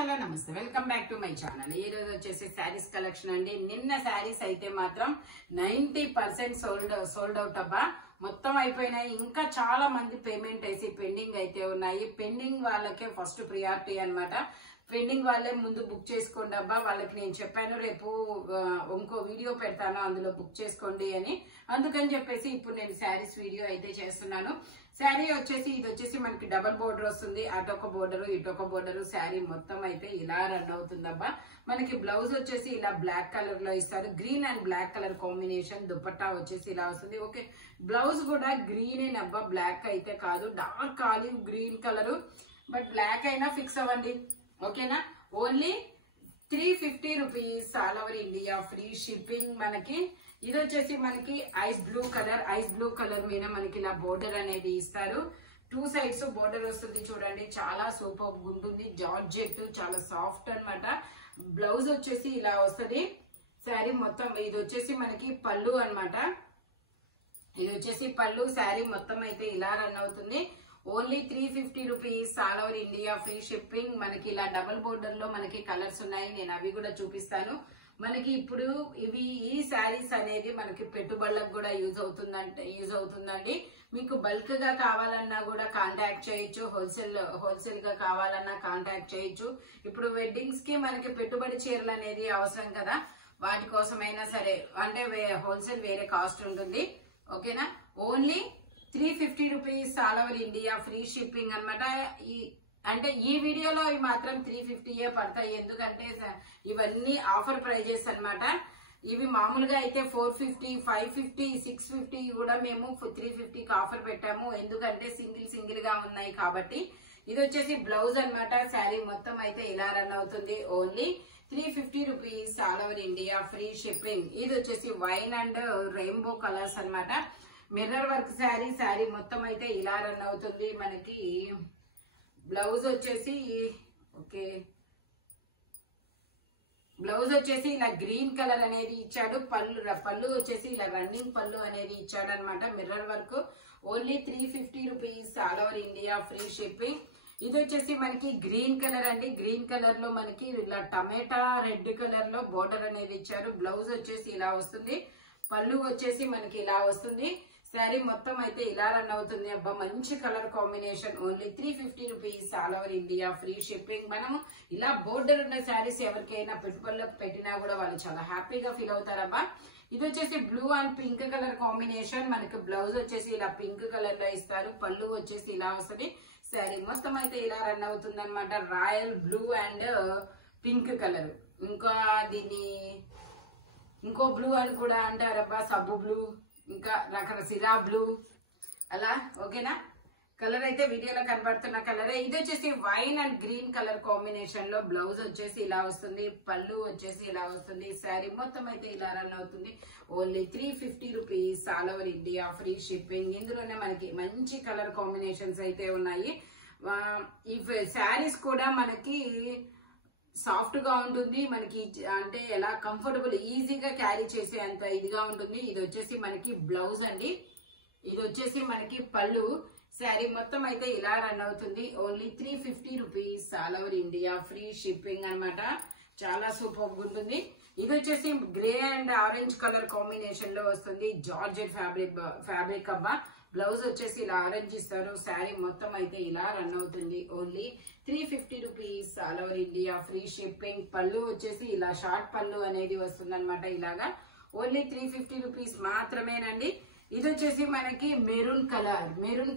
Hello నమస్తే welcome back to my channel. ఈ రోజు వచ్చేసి శారీస్ కలెక్షన్ అండి. నిన్న శారీస్ అయితే మాత్రం 90% సోల్డ్ అవుట్ అబ్బా, మొత్తం అయిపోయినాయి. ఇంకా చాలా మంది పేమెంట్ వేసి పెండింగ్ అయితే ఉన్నాయి. పెండింగ్ వాళ్ళకే ఫస్ట్ ప్రియారిటీ అన్నమాట. పెండింగ్ వాళ్ళే ముందు బుక్ చేసుకోండి అబ్బా. వాళ్ళకి నేను చెప్పాను రేపు ఇంకో వీడియో పెడతాను, అందులో బుక్ చేసుకోండి అని. అందుకని చెప్పేసి ఇప్పుడు నేను శారీస్ వీడియో అయితే చేస్తున్నాను. శారీ వచ్చేసి ఇది వచ్చేసి మనకి డబల్ బోర్డర్ వస్తుంది. అటొక బోర్డర్ ఇటొక బోర్డర్. శారీ మొత్తం అయితే ఇలా రన్ అవుతుందబ్బా. మనకి బ్లౌజ్ వచ్చేసి ఇలా బ్లాక్ కలర్ లో ఇస్తారు. Green and black colour combination. Dupatta వచ్చేసి ఇలా వస్తుంది. ఓకే, బ్లౌజ్ కూడా గ్రీన్ అబ్బా, బ్లాక్ అయితే కాదు. Dark olive green colour, but black అయినా ఫిక్స్ అవ్వండి, ఓకేనా. Only 350 rupees all over India, free shipping. మనకి ఇది వచ్చేసి మనకి ఐస్ బ్లూ కలర్ మీద మనకి ఇలా బోర్డర్ అనేది ఇస్తారు. 2 సైడ్స్ బోర్డర్ వస్తుంది చూడండి, చాలా సూపర్ ఉంటుంది. జార్జెట్ చాలా సాఫ్ట్ అన్నమాట. బ్లౌజ్ వచ్చేసి ఇలా వస్తుంది. శారీ మొత్తం ఇది వచ్చేసి మనకి పళ్ళు అన్నమాట. ఇది వచ్చేసి పళ్ళు. శారీ మొత్తం అయితే ఇలా రన్ అవుతుంది. Only 350 rupees all over India, free shipping. మనకి ఇలా డబుల్ బోర్డర్ లో మనకి కలర్స్ ఉన్నాయి, నేను అవి కూడా చూపిస్తాను. మనకి ఇప్పుడు ఈ శారీస్ అనేది మనకి పెట్టుబడులకు కూడా యూజ్ అవుతుందండి. మీకు బల్క్ గా కావాలన్నా కూడా కాంటాక్ట్ చేయొచ్చు, హోల్సేల్ గా కావాలన్నా కాంటాక్ట్ చేయొచ్చు. ఇప్పుడు వెడ్డింగ్స్ కి మనకి పెట్టుబడి చీరలు అనేది అవసరం కదా, వాటి కోసమైనా సరే. అంటే హోల్సేల్ వేరే కాస్ట్ ఉంటుంది, ఓకేనా. Only 350 rupees all over India, free shipping అనమాట. అంటే ఈ వీడియోలో ఇవి మాత్రం 350 పడతాయి, ఎందుకంటే ఇవన్నీ ఆఫర్ ప్రైజెస్ అన్నమాట. ఇవి మామూలుగా అయితే 450, 550, 650 కూడా మేము 350కి ఆఫర్ పెట్టాము, ఎందుకంటే సింగిల్ గా ఉన్నాయి కాబట్టి. ఇది వచ్చేసి బ్లౌజ్ అన్నమాట. శారీ మొత్తం అయితే ఇలా రన్ అవుతుంది. Only 350 rupees all over India, free shipping. ఇది వచ్చేసి వైన్ అండ్ రెయిన్బో కలర్స్ అన్నమాట. మిర్రర్ వర్క్ శారీ మొత్తం అయితే ఇలా రన్ అవుతుంది. మనకి బ్లౌజ్ వచ్చేసి ఓకే, బ్లౌజ్ వచ్చేసి ఇలా గ్రీన్ కలర్ అనేది ఇచ్చాడు. పళ్ళు వచ్చేసి ఇలా రన్నింగ్ పళ్ళు అనేది ఇచ్చాడు అనమాట. Mirror work. Only 350 rupees all over India, free shipping. ఇది వచ్చేసి మనకి గ్రీన్ కలర్ అండి. గ్రీన్ కలర్ లో మనకి ఇలా టమాటా రెడ్ కలర్ లో బోర్డర్ అనేది ఇచ్చారు. బ్లౌజ్ వచ్చేసి ఇలా వస్తుంది. పళ్ళు వచ్చేసి మనకి ఇలా వస్తుంది. శారీ మొత్తం అయితే ఇలా రన్ అవుతుంది అబ్బా, మంచి colour combination. Only 350 rupees all over India, free shipping. మనం ఇలా బోర్డర్ ఉన్న శారీస్ ఎవరికైనా పెట్టుబడులకు పెట్టినా కూడా వాళ్ళు చాలా హ్యాపీగా ఫీల్ అవుతారబ్బా. ఇది వచ్చేసి blue and pink colour combination. మనకి బ్లౌజ్ వచ్చేసి ఇలా పింక్ కలర్ లో ఇస్తారు. పళ్ళు వచ్చేసి ఇలా వస్తుంది. శారీ మొత్తం అయితే ఇలా రన్ అవుతుంది అనమాట. Royal blue and pink colour. ఇంకా దీన్ని ఇంకో బ్లూ అని కూడా అంటారబ్బా, సబ్బు బ్లూ, ఇంకా రకరకాల సిరా బ్లూ అలా, ఓకేనా. కలర్ అయితే వీడియోలో కనబడుతున్న కలరే. ఇది వచ్చేసి wine and green colour combination లో బ్లౌజ్ వచ్చేసి ఇలా వస్తుంది. పళ్ళు వచ్చేసి ఇలా వస్తుంది. శారీ మొత్తం అయితే ఇలా రన్ అవుతుంది. Only 350 rupees all over India, free shipping. ఇందులోనే మనకి మంచి కలర్ కాంబినేషన్స్ అయితే ఉన్నాయి. ఈ శారీస్ కూడా మనకి సాఫ్ట్ గా ఉంటుంది. మనకి అంటే ఎలా కంఫర్టబుల్, ఈజీగా క్యారీ చేసే అంత ఇదిగా ఉంటుంది. ఇది వచ్చేసి మనకి బ్లౌజ్ అండి. ఇది వచ్చేసి మనకి పళ్ళు. శారీ మొత్తం అయితే ఇలా రన్ అవుతుంది. Only 350 rupees all over India, free shipping అనమాట. చాలా సూపర్ ఉంటుంది. ఇది వచ్చేసి grey and orange colour combination లో వస్తుంది. జార్జెట్ ఫ్యాబ్రిక్ అబ్బా. బ్లౌజ్ వచ్చేసి ఇలా ఆరెంజ్ ఇస్తారు. శారీ మొత్తం అయితే ఇలా రన్ అవుతుంది. Only 350 rupees all over India, free shipping. పళ్ళు వచ్చేసి ఇలా షార్ట్ పళ్ళు అనేది వస్తుంది అనమాట. ఇలాగా ఓన్లీ 350 రూపీస్ మాత్రమేనండి. ఇది వచ్చేసి మనకి మెరూన్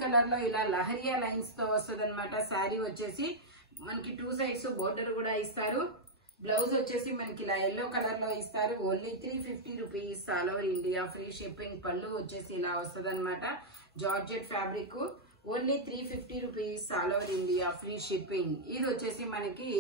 కలర్ లో ఇలా లహరియా లైన్స్ తో వస్తుంది అనమాట. శారీ వచ్చేసి మనకి 2 సైడ్స్ బోర్డర్ కూడా ఇస్తారు. బ్లౌజ్ వచ్చేసి మనకి ఇలా ఎల్లో కలర్ లో ఇస్తారు. Only 350 rupees all over India, free shipping. పళ్ళు వచ్చేసి ఇలా వస్తుంది అనమాట. Georgette fabric. Only 350 rupees all over India, free shipping. ఇది వచ్చేసి మనకి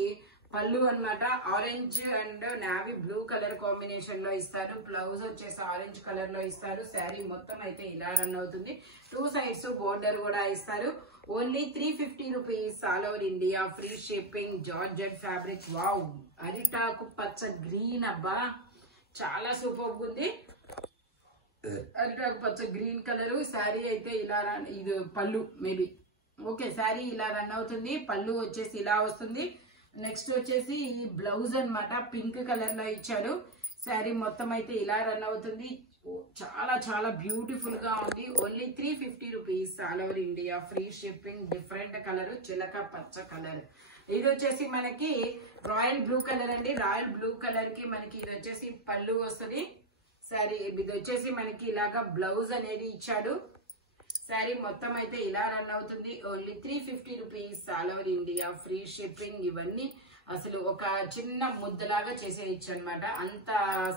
పళ్ళు అన్నమాట. Orange and navy blue colour combination లో ఇస్తారు. బ్లౌజ్ వచ్చేసి ఆరెంజ్ కలర్ లో ఇస్తారు. శారీ మొత్తం అయితే ఇలా రన్ అవుతుంది. 2 సైడ్స్ బోర్డర్ కూడా ఇస్తారు. Only 350 rupees all over India, free shipping. Georgette fabric. Wow, అరిటాకు పచ్చ గ్రీన్ అబ్బా, చాలా సూపర్ ఉంది. అరిటాకు పచ్చ గ్రీన్ కలర్. శారీ అయితే ఇలా ఇది పళ్ళు మేబీ, ఓకే. శారీ ఇలా రన్ అవుతుంది. పళ్ళు వచ్చేసి ఇలా వస్తుంది. నెక్స్ట్ వచ్చేసి ఈ బ్లౌజ్ అన్నమాట, పింక్ కలర్ లో ఇచ్చాడు. శారీ మొత్తం అయితే ఇలా రన్ అవుతుంది. చాలా చాలా బ్యూటిఫుల్ గా ఉంది. Only 350 rupees all over India, free shipping. Different colour, చిలక పచ్చ కలర్. ఇది వచ్చేసి మనకి రాయల్ బ్లూ కలర్ అండి. రాయల్ బ్లూ కలర్ కి మనకి ఇది వచ్చేసి పళ్ళు వస్తుంది. శారీ ఇది వచ్చేసి మనకి ఇలాగా బ్లౌజ్ అనేది ఇచ్చాడు. శారీ మొత్తం అయితే ఇలా రన్ అవుతుంది. Only 350 rupees all over India, free shipping. ఇవన్నీ అసలు ఒక చిన్న ముద్దలాగా చేసేయచ్చు అనమాట. అంత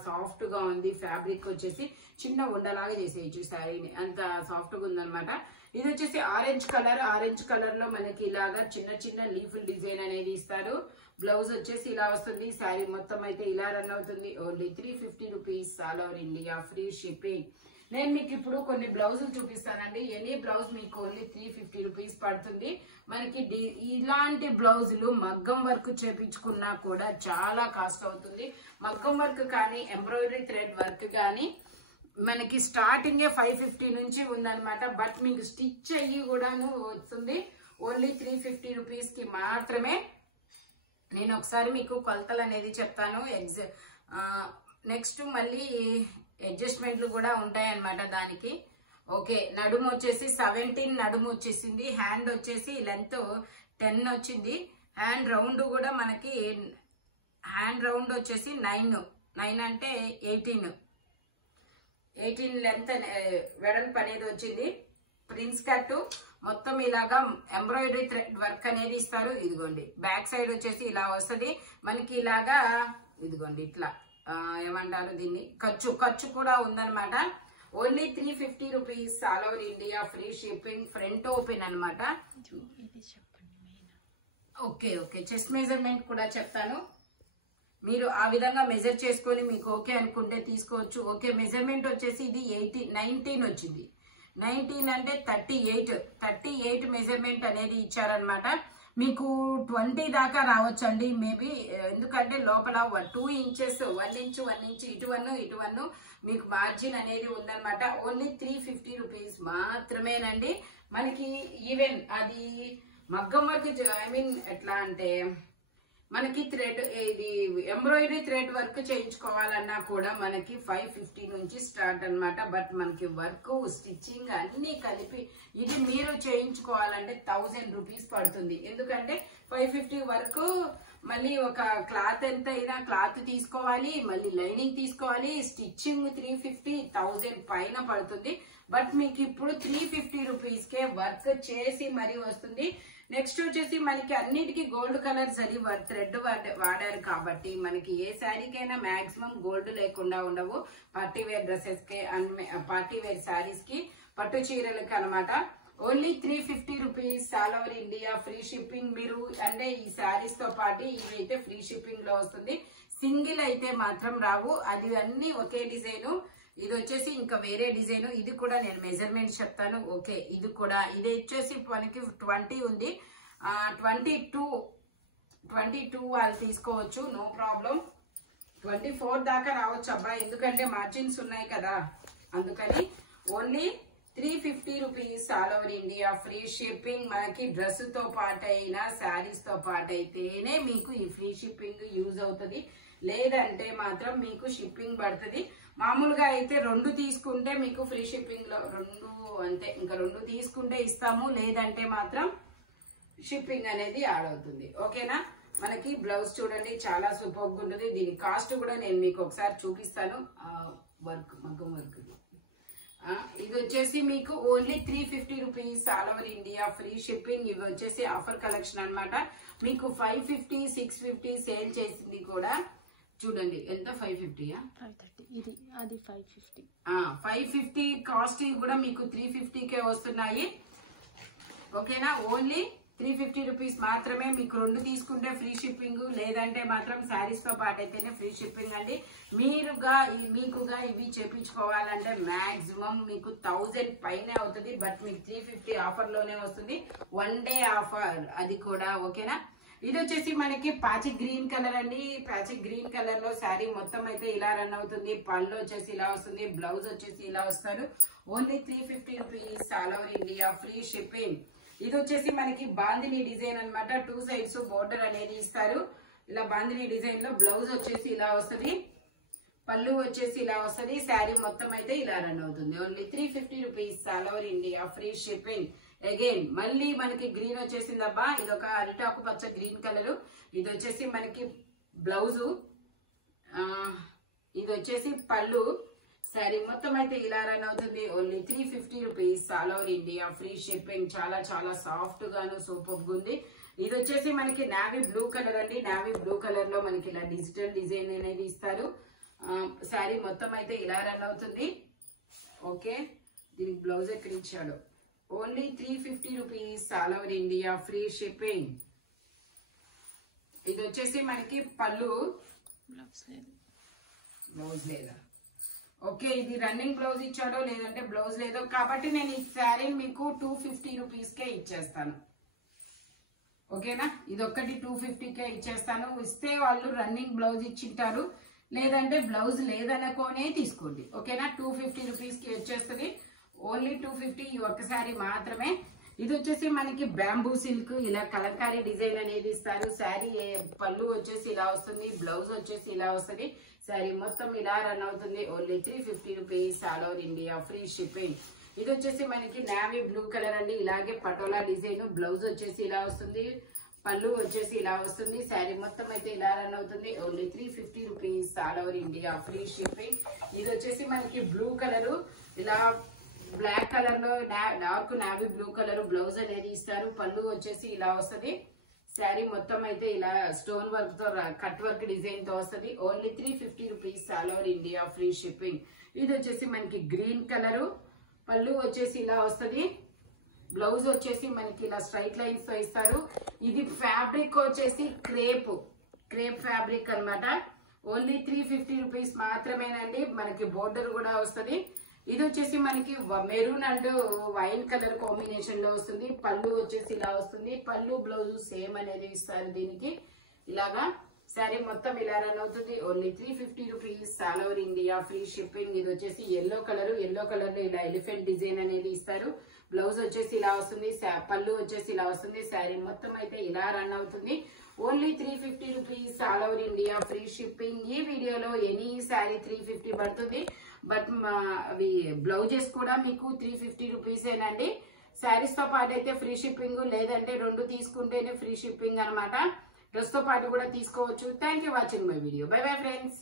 సాఫ్ట్ గా ఉంది. ఫ్యాబ్రిక్ వచ్చేసి చిన్న ఉండలాగా చేసేయచ్చు శారీని, అంత సాఫ్ట్ గా ఉందన్నమాట. ఇది వచ్చేసి ఆరెంజ్ కలర్. ఆరెంజ్ కలర్ లో మనకి ఇలాగా చిన్న చిన్న లీఫ్ డిజైన్ అనేది ఇస్తారు. బ్లౌజ్ వచ్చేసి ఇలా వస్తుంది. శారీ మొత్తం అయితే ఇలా రన్ అవుతుంది. Only 350 rupees all over India, free shipping. నేను మీకు ఇప్పుడు కొన్ని బ్లౌజులు చూపిస్తానండి. ఎనీ బ్లౌజ్ మీకు ఓన్లీ 350 రూపీస్ పడుతుంది. మనకి ఇలాంటి బ్లౌజులు మగ్గం వర్క్ చేపించుకున్నా కూడా చాలా కాస్ట్ అవుతుంది. మగ్గం వర్క్ కానీ ఎంబ్రాయిడరీ థ్రెడ్ వర్క్ కానీ మనకి స్టార్టింగ్ 550 నుంచి ఉందన్నమాట. బట్ మీకు స్టిచ్ అయ్యి కూడాను వస్తుంది ఓన్లీ 350 రూపీస్ కి మాత్రమే. నేను ఒకసారి మీకు కొలతలు అనేది చెప్తాను. నెక్స్ట్ మళ్ళీ అడ్జస్ట్మెంట్లు కూడా ఉంటాయి అన్నమాట దానికి. ఓకే, నడుము వచ్చేసి 17 నడుము వచ్చేసింది. హ్యాండ్ వచ్చేసి లెంత్ 10 వచ్చింది. హ్యాండ్ రౌండ్ కూడా మనకి హ్యాండ్ రౌండ్ వచ్చేసి 9 అంటే 18 లెంత్ వెడల్పు అనేది వచ్చింది. ప్రిన్స్ కట్ మొత్తం ఇలాగా ఎంబ్రాయిడరీ థ్రెడ్ వర్క్ అనేది ఇస్తారు. ఇదిగోండి బ్యాక్ సైడ్ వచ్చేసి ఇలా వస్తుంది మనకి. ఇలాగా ఇదిగోండి ఇట్లా ఏమంటారు దీన్ని, ఖర్చు కూడా ఉందన్నమాట. Only 350 rupees all over India, free shipping. Front open అనమాట. ఓకే ఓకే, చెస్ట్ మెజర్మెంట్ కూడా చెప్తాను. మీరు ఆ విధంగా మెజర్ చేసుకొని మీకు ఓకే అనుకుంటే తీసుకోవచ్చు. ఓకే, మెజర్మెంట్ వచ్చేసి ఇది 19 వచ్చింది. 19 అంటే 38 మెజర్మెంట్ అనేది ఇచ్చారనమాట. మీకు 20 దాకా రావచ్చండి మేబీ. ఎందుకంటే లోపల 2 ఇంచెస్ 1 ఇంచ్ ఇటు 1 మీకు మార్జిన్ అనేది ఉందన్నమాట. ఓన్లీ 350 రూపీస్ మాత్రమేనండి. మనకి ఈవెన్ అది మగ్గం వర్క్ ఎట్లా అంటే మనకి థ్రెడ్ ఇది ఎంబ్రాయిడరీ థ్రెడ్ వర్క్ చేయించుకోవాలన్నా కూడా మనకి 550 నుంచి స్టార్ట్ అన్నమాట. బట్ మనకి వర్క్ స్టిచ్చింగ్ అన్ని కలిపి ఇది మీరు చేయించుకోవాలంటే 1000 రూపీస్ పడుతుంది. ఎందుకంటే 550 వరకు మళ్ళీ ఒక క్లాత్ ఎంత అయినా క్లాత్ తీసుకోవాలి, మళ్ళీ లైనింగ్ తీసుకోవాలి, స్టిచ్చింగ్ 350, 1000 పైన పడుతుంది. బట్ మీకు ఇప్పుడు 350 రూపీస్ కే వర్క్ చేసి మరీ వస్తుంది. నెక్స్ట్ వచ్చేసి మనకి అన్నిటికీ గోల్డ్ కలర్ జరీ థ్రెడ్ వాడారు కాబట్టి మనకి ఏ శారీకైనా మాక్సిమం గోల్డ్ లేకుండా ఉండవు. పార్టీ వేర్ డ్రెస్సెస్ కి అండ్ పార్టీ వేర్ శారీస్ కి, పట్టు చీరలకి అనమాట. Only 350 rupees all over India, free shipping. మీరు అంటే ఈ శారీస్ తో పాటు ఇవైతే ఫ్రీ షిప్పింగ్ లో వస్తుంది. సింగిల్ అయితే మాత్రం రావు. అది అన్ని ఒకే డిజైన్. ఇది వచ్చేసి ఇంకా వేరే డిజైన్. ఇది కూడా నేను మెజర్మెంట్ చెప్తాను. ఓకే, ఇది కూడా ఇది వచ్చేసి మనకి 20 ఉంది. 22 వాళ్ళు తీసుకోవచ్చు, నో ప్రాబ్లం. 24 దాకా రావచ్చు అబ్బాయి, ఎందుకంటే మార్జిన్స్ ఉన్నాయి కదా, అందుకని. Only 350 rupees all over India, free shipping. మనకి డ్రెస్ తో పాటు అయినా శారీస్ తో పాటు అయితేనే మీకు ఈ ఫ్రీ షిప్పింగ్ యూజ్ అవుతుంది. లేదంటే మాత్రం మీకు షిప్పింగ్ పడుతుంది. మామూలుగా అయితే 2 తీసుకుంటే మీకు ఫ్రీ షిప్పింగ్ లో 2 అంతే, ఇంకా 2 తీసుకుంటే ఇస్తాము. లేదంటే మాత్రం షిప్పింగ్ అనేది యాడ్ అవుతుంది. ఓకేనా. మనకి బ్లౌజ్ చూడండి చాలా సూపర్ గా ఉంటుంది. దీని కాస్ట్ కూడా నేను మీకు ఒకసారి చూపిస్తాను. వర్క్ మగ్గం వర్క్ ఇది వచ్చేసి మీకు only 350 rupees all over India, free shipping. ఇవి వచ్చేసి ఆఫర్ కలెక్షన్ అన్నమాట. మీకు 550, 650 సేల్ చేసింది కూడా చూడండి. ఎంత 550యా 530, ఇది అది 550. 550 కాస్ట్ కూడా మీకు 350కే వస్తున్నాయి. ఓకేనా. ఓన్లీ 350 రూపీస్ మాత్రమే. మీకు 2 తీసుకుంటే ఫ్రీ షిప్పింగ్, లేదంటే మాత్రం శారీస్ తో పాటు అయితేనే ఫ్రీ షిప్పింగ్ అండి. మీకుగా ఇవి చేపించుకోవాలంటే మాక్సిమం మీకు 1000 పైనే అవుతుంది. బట్ మీకు 350 ఆఫర్ లోనే వస్తుంది. 1 డే ఆఫర్ అది కూడా. ఓకేనా. ఇది వచ్చేసి మనకి పాచి గ్రీన్ కలర్ అండి. పాచి గ్రీన్ కలర్ లో శారీ మొత్తం అయితే ఇలా రన్ అవుతుంది. పళ్ళు వచ్చేసి ఇలా వస్తుంది, బ్లౌజ్ వచ్చేసి ఇలా వస్తారు. Only 350 rupees all over India, free shipping. ఇది వచ్చేసి మనకి బాందిని డిజైన్ అన్నమాట. 2 సైడ్స్ బోర్డర్ అనేది ఇస్తారు. ఇలా బాందిని డిజైన్ లో బ్లౌజ్ వచ్చేసి ఇలా వస్తుంది, పళ్ళు వచ్చేసి ఇలా వస్తుంది. శారీ మొత్తం అయితే ఇలా రన్ అవుతుంది. Only 350 rupees all over India, free shipping. Again మళ్ళీ మనకి గ్రీన్ వచ్చేసిందబ్బా, ఇది ఒక అరిటాకు పచ్చ గ్రీన్ కలర్. ఇది వచ్చేసి మనకి బ్లౌజు, ఇది వచ్చేసి పళ్ళు. శారీ మొత్తం అయితే ఇలా రన్ అవుతుంది. Only 350 rupees all over India, free shipping. చాలా చాలా సాఫ్ట్ గాను సూపర్ గా ఉంది. ఇది వచ్చేసి మనకి నావీ బ్లూ కలర్ అండి. నావీ బ్లూ కలర్ లో మనకి ఇలా డిజిటల్ డిజైన్ అనేది ఇస్తారు. శారీ మొత్తం అయితే ఇలా రన్ అవుతుంది. ఓకే, దీనికి బ్లౌజ్ ఎక్కడ ఇచ్చాడు. Only 350 rupees all over India, free shipping. ఇది వచ్చేసి మనకి పళ్ళు, బ్లౌజ్ లేదా. ఓకే, ఇది రన్నింగ్ బ్లౌజ్ ఇచ్చాడో లేదంటే బ్లౌజ్ లేదో, కాబట్టి నేను ఈ శారీ మీకు 250 రూపీస్ కే ఇచ్చేస్తాను. ఓకేనా, ఇది ఒక్కటి 250 కే ఇచ్చేస్తాను. ఇస్తే వాళ్ళు రన్నింగ్ బ్లౌజ్ ఇచ్చింటారు, లేదంటే బ్లౌజ్ లేదనుకోనే తీసుకోండి. ఓకేనా, 250 రూపీస్ కి వచ్చేస్తుంది. ఓన్లీ 250 ఈ ఒక్క శారీ మాత్రమే. ఇది వచ్చేసి మనకి బ్యాంబూ సిల్క్, ఇలా కలంకారీ డిజైన్ అనేది ఇస్తారు. శారీ పళ్ళు వచ్చేసి ఇలా వస్తుంది, బ్లౌజ్ వచ్చేసి ఇలా వస్తుంది. శారీ మొత్తం ఇలా రన్ అవుతుంది. Only 350 rupees all over India, free shipping. ఇది వచ్చేసి మనకి నావీ బ్లూ కలర్ అండి. ఇలాగే పటోలా డిజైన్, బ్లౌజ్ వచ్చేసి ఇలా వస్తుంది, పళ్ళు వచ్చేసి ఇలా వస్తుంది. శారీ మొత్తం అయితే ఇలా రన్ అవుతుంది. Only 350 rupees all over India, free shipping. ఇది వచ్చేసి మనకి బ్లూ కలర్, ఇలా బ్లాక్ కలర్ లో dark navy blue colour blouse అనేది ఇస్తారు. పళ్ళు వచ్చేసి ఇలా వస్తుంది. శారీ మొత్తం అయితే ఇలా స్టోన్ వర్క్ తో కట్ వర్క్ డిజైన్ తో వస్తుంది. Only 350 rupees all over India, free shipping. ఇది వచ్చేసి మనకి గ్రీన్ కలర్, పళ్ళు వచ్చేసి ఇలా వస్తుంది, బ్లౌజ్ వచ్చేసి మనకి ఇలా స్ట్రైట్ లైన్స్ తో ఇస్తారు. ఇది ఫ్యాబ్రిక్ వచ్చేసి క్రేప్ ఫ్యాబ్రిక్ అన్నమాట. ఓన్లీ 350 రూపీస్ మాత్రమేనండి. మనకి బోర్డర్ కూడా వస్తుంది. ఇది వచ్చేసి మనకి maroon and wine colour combination లో వస్తుంది. పళ్ళు వచ్చేసి ఇలా వస్తుంది, పళ్ళు బ్లౌజ్ సేమ్ అనేది ఇస్తారు దీనికి. ఇలాగా శారీ మొత్తం ఇలా రన్ అవుతుంది. Only 350 rupees all over India, free shipping. ఇది వచ్చేసి ఎల్లో కలర్ లో ఇలా ఎలిఫెంట్ డిజైన్ అనేది ఇస్తారు. బ్లౌజ్ వచ్చేసి ఇలా వస్తుంది, పళ్ళు వచ్చేసి ఇలా వస్తుంది. శారీ మొత్తం అయితే ఇలా రన్ అవుతుంది. Only 350 rupees all over India, free shipping. ఈ వీడియోలో ఎనీ శారీ 350 పడుతుంది, బట్ అవి బ్లౌజెస్ కూడా మీకు 350 రూపీసేనండి. శారీస్ తో పాటు అయితే ఫ్రీ షిప్పింగ్, లేదంటే 2 తీసుకుంటేనే ఫ్రీ షిప్పింగ్ అనమాట. డ్రెస్ తో పాటు కూడా తీసుకోవచ్చు. Thank you watching my video. By bye friends.